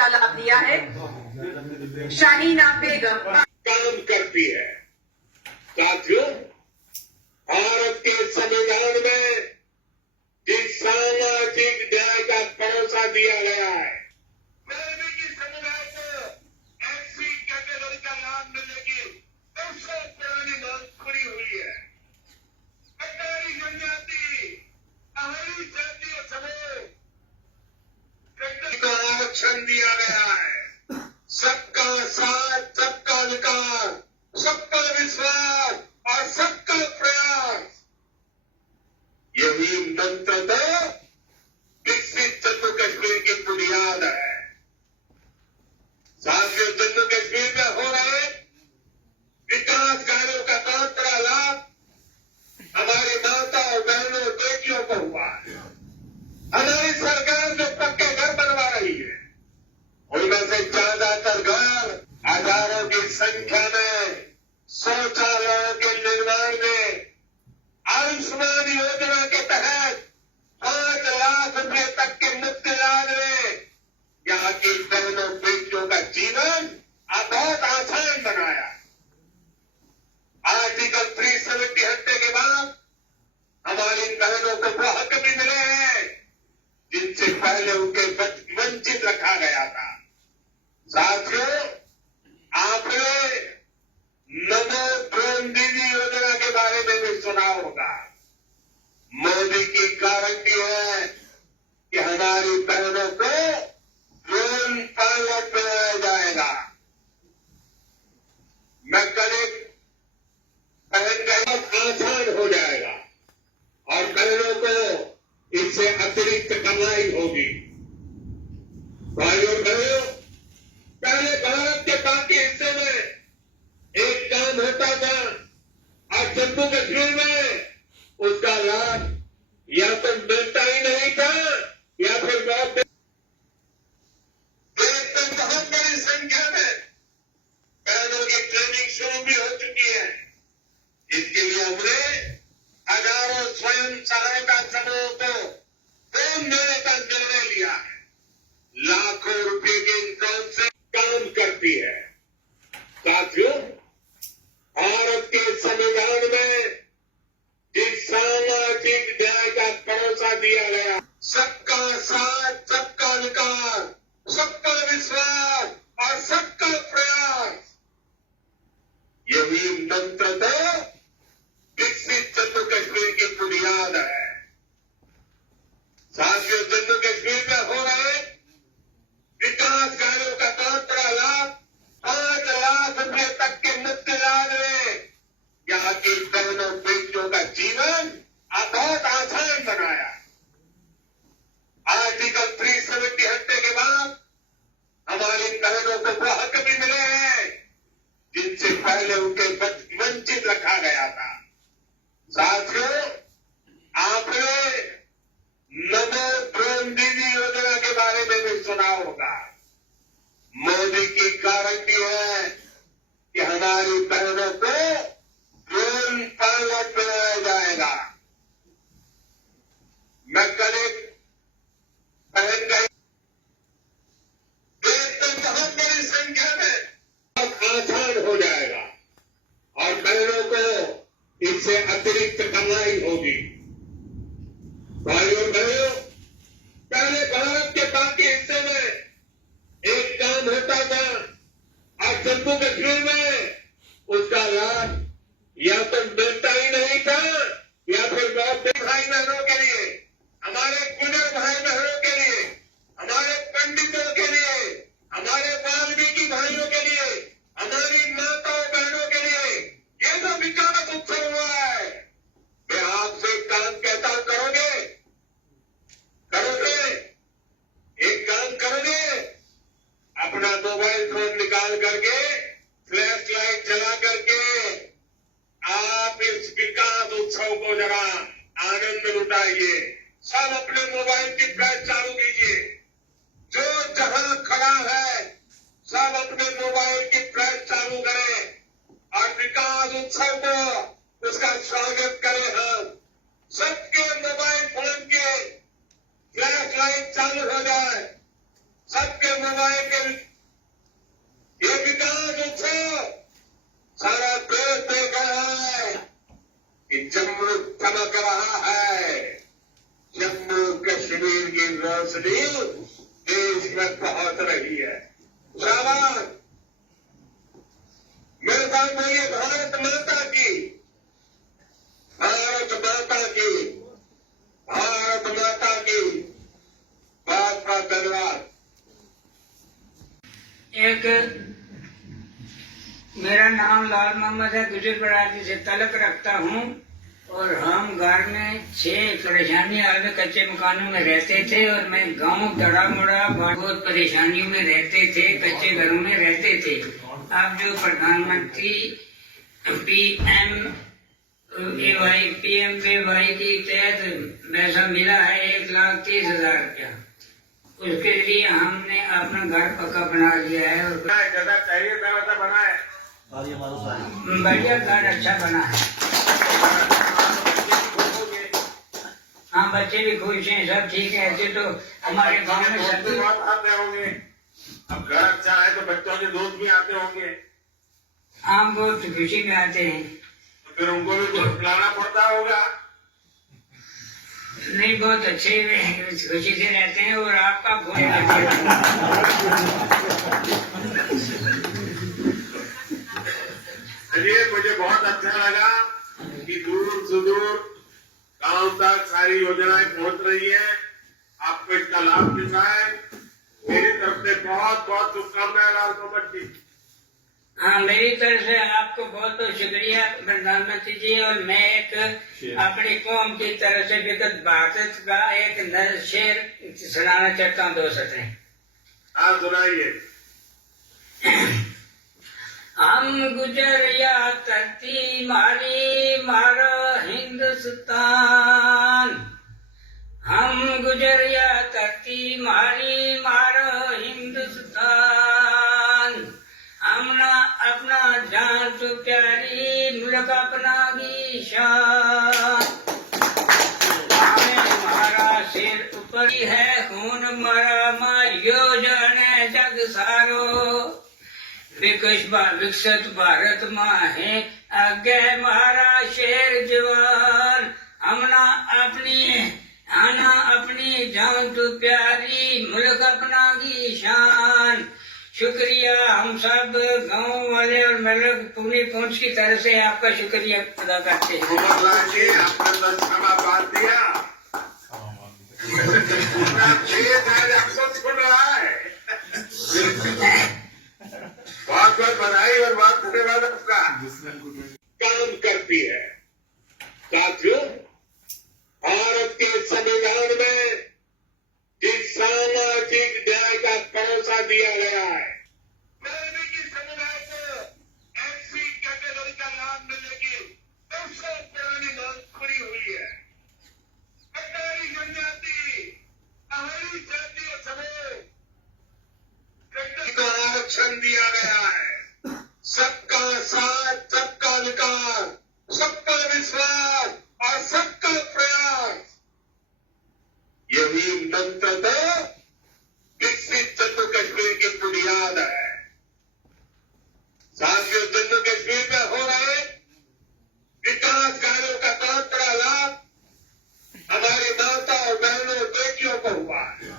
का लाभ लिया है। शाहीना बेगम काम करती है। साथियों, भारत के संविधान में जिस सामाजिक न्याय का भरोसा दिया गया है, वाल्मीकि समुदाय को ऐसी कैटेगरी का लाभ मिलेगी, उससे पुरानी मांग पूरी हुई है। कटारी जनजाति, आहरी जातीय समूह को आरक्षण दिया गया है। सबका साथ, सबका विकास, सबका विश्वास और सबका प्रयास, यही मंत्र तो विकसित जम्मू कश्मीर की बुनियाद है। साथियों, जम्मू कश्मीर में हो रहे विकास कार्यों का बहुत बड़ा लाभ हमारी माता और बहनों बेटियों को हुआ है। हमारी सरकार जो पक्के घर बनवा रही है, उनमें से ज्यादातर घर हजारों की संख्या में शौचालयों के निर्माण में आयुष्मान योजना के तहत 5 लाख रुपए तक के मुफ्त इलाज में यहाँ की बहनों बेटियों का जीवन अब बहुत आसान बनाया। आर्टिकल 370 हटने के बाद हमारी बहनों को वो हक भी मिले हैं जिनसे पहले उनके वंचित रखा गया था। साथियों, आपने नमो ड्रोन दीदी योजना के बारे में भी सुना होगा। मोदी की गारंटी है कि हमारी बहनों को ड्रोन पायलट बनाया जाएगा। मैकेनिक बहन का आसान हो जाएगा और बहनों को इससे अतिरिक्त कमाई होगी। भाइयों बहनों, पहले भारत के बाकी हिस्से में एक काम होता था और जम्मू कश्मीर में उसका लाभ या तो मिलता ही नहीं था या फिर बहुत बहुत बड़ी संख्या में बहनों की ट्रेनिंग शुरू भी हो चुकी है। इसके लिए हमने हजारों स्वयं सहायता समूह को लोन देने का निर्णय लिया है। लाखों रुपए के इनकम से काम करती है। साथियों, भारत के संविधान में जिस सामाजिक न्याय का भरोसा दिया गया, सबका साथ, सबका विकास, सबका विश्वास और सबका प्रयास, यही मंत्र तो विकसित जम्मू कश्मीर की बुनियाद है। साथियों, जम्मू कश्मीर में हो रहे विकास कार्यों का बहुत बड़ा लाभ 5 लाख रुपए तक के मुफ्त इलाज में यहाँ की बहनों बेटियों का जीवन अब बहुत आसान बनाया। आर्टिकल 370 हटने के बाद हमारी बहनों को वो हक भी मिले हैं जिनसे पहले उनके वंचित रखा गया था। साथियों, आपने नमो ड्रोन दीदी योजना के बारे में भी सुना होगा। मोदी की गारंटी है कि हमारी बहनों को ड्रोन पायलट बनाया जाएगा। मैकेनिक बहन का देश में बहुत बड़ी संख्या में आसान हो जाएगा और बहनों को इससे अतिरिक्त कमाई होगी। भाइयों बहनों, पहले भारत के बाकी हिस्से में एक काम होता था और जम्मू कश्मीर में उसका लाभ या तो मिलता ही नहीं था या फिर बहुत भाई बहनों के लिए, हमारे गुजर भाई बहनों के लिए, हमारे पंडितों के लिए, हमारे वाल्मीकि भाइयों के लिए, हमारी माताओं बहनों के लिए ये तो विकास उत्सव हुआ है। मैं आपसे काम कहता हूं, करोगे? एक काम करोगे? अपना मोबाइल फोन निकाल करके फ्लैश लाइट जला करके आप इस विकास उत्सव को जरा आनंद लुटाइए। सब अपने मोबाइल की फ्लैश चालू कीजिए। जो जहां खड़ा है सब अपने मोबाइल की फ्लैश चालू करें और विकास उत्सव को उसका स्वागत करें। हम सबके मोबाइल फोन के फ्लैश लाइट चालू हो जाए, सबके मोबाइल के पहुंच रही है। शाबाश। मेरे साथ बोलिए भारत माता की, भारत माता की, भारत माता की। बहुत बहुत धन्यवाद। एक मेरा नाम लाल मोहम्मद है, गुजर बरादरी से तलक रखता हूँ और हम घर में 6 परेशानी वाले कच्चे मकानों में रहते थे और मैं गांव दड़ा मुड़ा बहुत परेशानियों में रहते थे, कच्चे घरों में रहते थे। अब जो प्रधानमंत्री पीएमवीवाई के तहत पैसा मिला है 1,30,000 रुपया, उसके लिए हमने अपना घर पक्का बना लिया है और जैसा चाहिए वैसा बना है। बढ़िया घर अच्छा बना है। हाँ, बच्चे भी खुश हैं, सब ठीक है। ऐसे तो हमारे गांव में सभी आते होंगे। अब घर अच्छा है तो बच्चों के दोस्त भी आते होंगे। हाँ, बहुत खुशी में आते हैं। तो फिर उनको भी कुछ खिलाना पड़ता होगा। नहीं, बहुत अच्छे खुशी से रहते हैं और आपका चलिए, मुझे बहुत अच्छा लगा कि दूर सुदूर गांव तक सारी योजनाएं पहुंच रही है। आपको इसका लाभ मिल रहा है। मेरी तरफ से बहुत बहुत शुभकामनाएं लाल मोहम्मद जी। हाँ, मेरी तरफ से आपको बहुत बहुत शुक्रिया प्रधानमंत्री जी। और मैं एक अपनी कौम की तरफ से विगत भारत का एक शेर सुनाना चाहता हूँ 2 सतरें। हाँ, सुनाइए। हम गुजर या धरती मारी मारो हिंदुस्तान, हम गुजर या धरती मारी मारो हिंदुस्तान, हमना अपना जान तो प्यारी मुल्क अपना की शान, हमारा सिर ऊपर है खून मरा मा योजने जग सारो, विकसित भारत माँ है आगे मारा शेर जवान, हमना अपनी जान तो प्यारी मुल्क अपना की शान। शुक्रिया, हम सब गांव वाले और मतलब पूरी पहुंच की तरफ से आपका शुक्रिया अदा करते हैं। आपने तो क्षमा बात दिया। आपको सुन रहा है। बहुत बहुत बधाई और बहुत धन्यवाद आपका। काम करती है। साथियों, भारत के संविधान में जिस सामाजिक न्याय का भरोसा दिया गया है, वाल्मीकि समुदाय को एससी कैटेगरी का लाभ मिलने की 200 पुरानी मांग पूरी हुई है। कटारी जनजाति, पहाड़ी जातीय समूह को आरक्षण दिया गया है। सबका साथ, सबका विकास, सबका विश्वास और सबका प्रयास, यही मंत्र तो विकसित जम्मू कश्मीर की बुनियाद है। साथियों, जम्मू कश्मीर में हो रहे विकास कार्यों का बहुत बड़ा लाभ हमारी माता और बहनों बेटियों को हुआ है।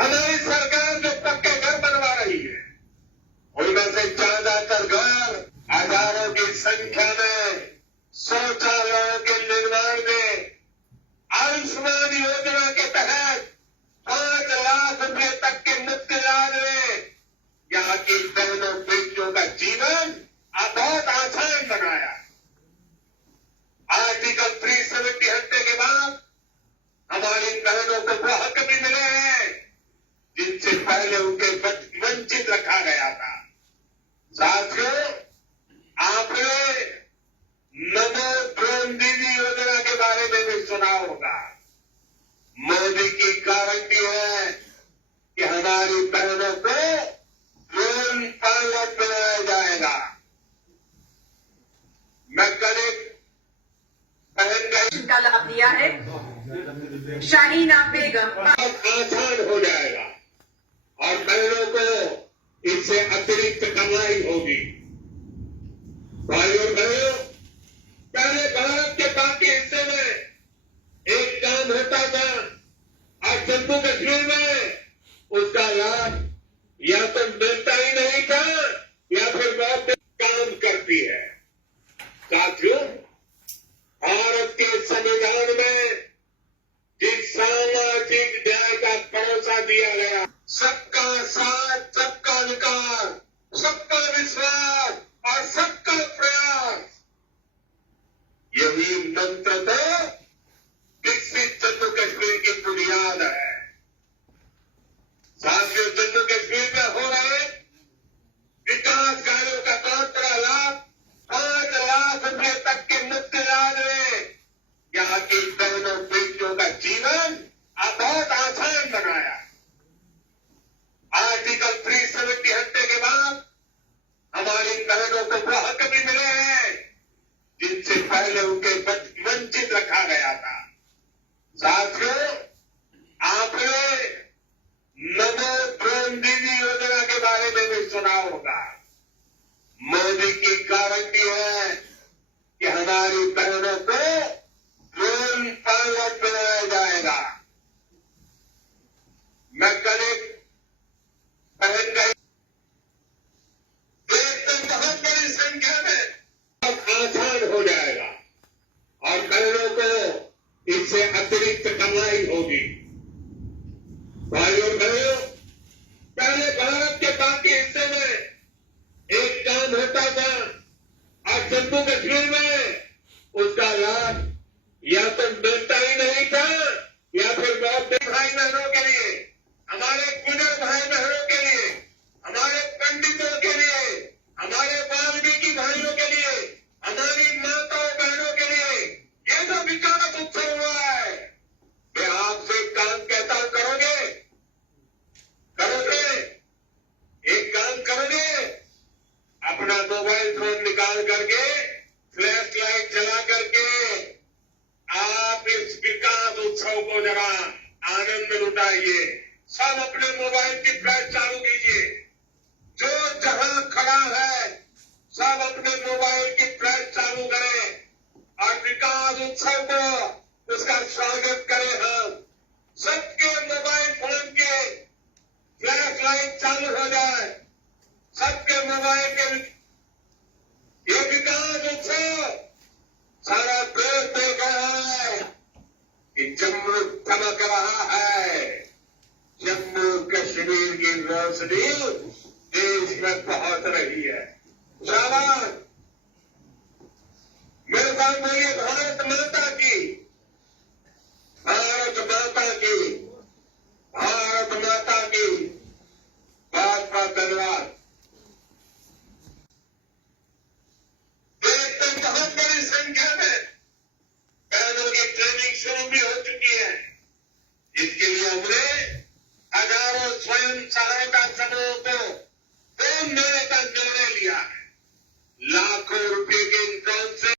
हमारी सरकार जो पक्के घर बनवा रही है, उनमें से ज्यादातर घर हजारों की संख्या में शौचालयों के निर्माण में आयुष्मान योजना के तहत 5 लाख रुपए तक के मुफ्त इलाज में यहाँ की बहनों बेटियों का जीवन बहुत आसान बनाया। आर्टिकल 370 हटने के बाद हमारी बहनों को वो हक भी मिले हैं जिनसे पहले उनके वंचित रखा गया था। साथियों, आपने नमो ड्रोन दीदी योजना के बारे में भी सुना होगा। मोदी की गारंटी है कि हमारी बहनों को ड्रोन पायलट बनाया जाएगा। मैं कल एक बहन का लाभ दिया है। शाहीना बेगम आसान हो जाएगा और बहनों को इससे अतिरिक्त कमाई होगी। भाइयों बहनों, पहले भारत के बाकी हिस्से में एक काम होता था और जम्मू कश्मीर में उसका लाभ या तो मिलता ही नहीं था या फिर बहुत काम करती है। साथियों, भारत के संविधान में जिस सामाजिक न्याय का भरोसा दिया गया, सबका साथ, सबका विकास, सबका विश्वास और सबका प्रयास, यही मंत्र तो विकसित जम्मू कश्मीर की बुनियाद है। साथियों, जम्मू कश्मीर में हो रहे विकास कार्यों का बहुत बड़ा लाभ 5 लाख रुपए तक के मुफ्त इलाज में यहाँ की बहनों बेटियों का जीवन अब बहुत आसान बनाया। आर्टिकल 370 हटने के बाद हमारी बहनों को वो हक भी मिले हैं जिनसे पहले उनके वंचित रखा गया था। साथियों, आपने नमो ड्रोन दीदी योजना के बारे में भी सुना होगा। मोदी की गारंटी है कि हमारी बहनों को ड्रोन पायलट बनाया जाएगा। मैं कल एक बहन गई, देश में बहुत बड़ी संख्या में बहुत आसान हो जाएगा और बहनों को इससे अतिरिक्त कमाई होगी। भाइयों बहनों, पहले भारत के बाकी हिस्से में एक काम होता था और जम्मू कश्मीर में उसका लाभ या तो मिलता ही नहीं था या फिर बहुत भाई बहनों के लिए, हमारे गुजर भाई बहनों के लिए, हमारे पंडितों के लिए, हमारे वाल्मीकि भाइयों के लिए, हमारी माताओं बहनों के लिए ये जो विकास उत्सव हुआ है, मैं आपसे काम कहता हूं, करोगे? एक काम करोगे? अपना मोबाइल फोन निकाल करके फ्लैश लाइट जला करके आप इस विकास उत्सव को जरा आनंद लुटाइए। सब अपने मोबाइल की फ्लैश चालू कीजिए। जो जहां खड़ा है सब अपने मोबाइल की फ्लैश चालू करें और विकास उत्सव को उसका स्वागत करें। हम सबके मोबाइल फोन के फ्लैश लाइट चालू हो जाए, सबके मोबाइल के ये विकास उत्सव सारा देश देख रहा है कि जम्मू चमक रहा है। जम्मू कश्मीर की रोशनी देश में पहुंच रही है। शाबाश, मेरे साथ बोलिए भारत माता की।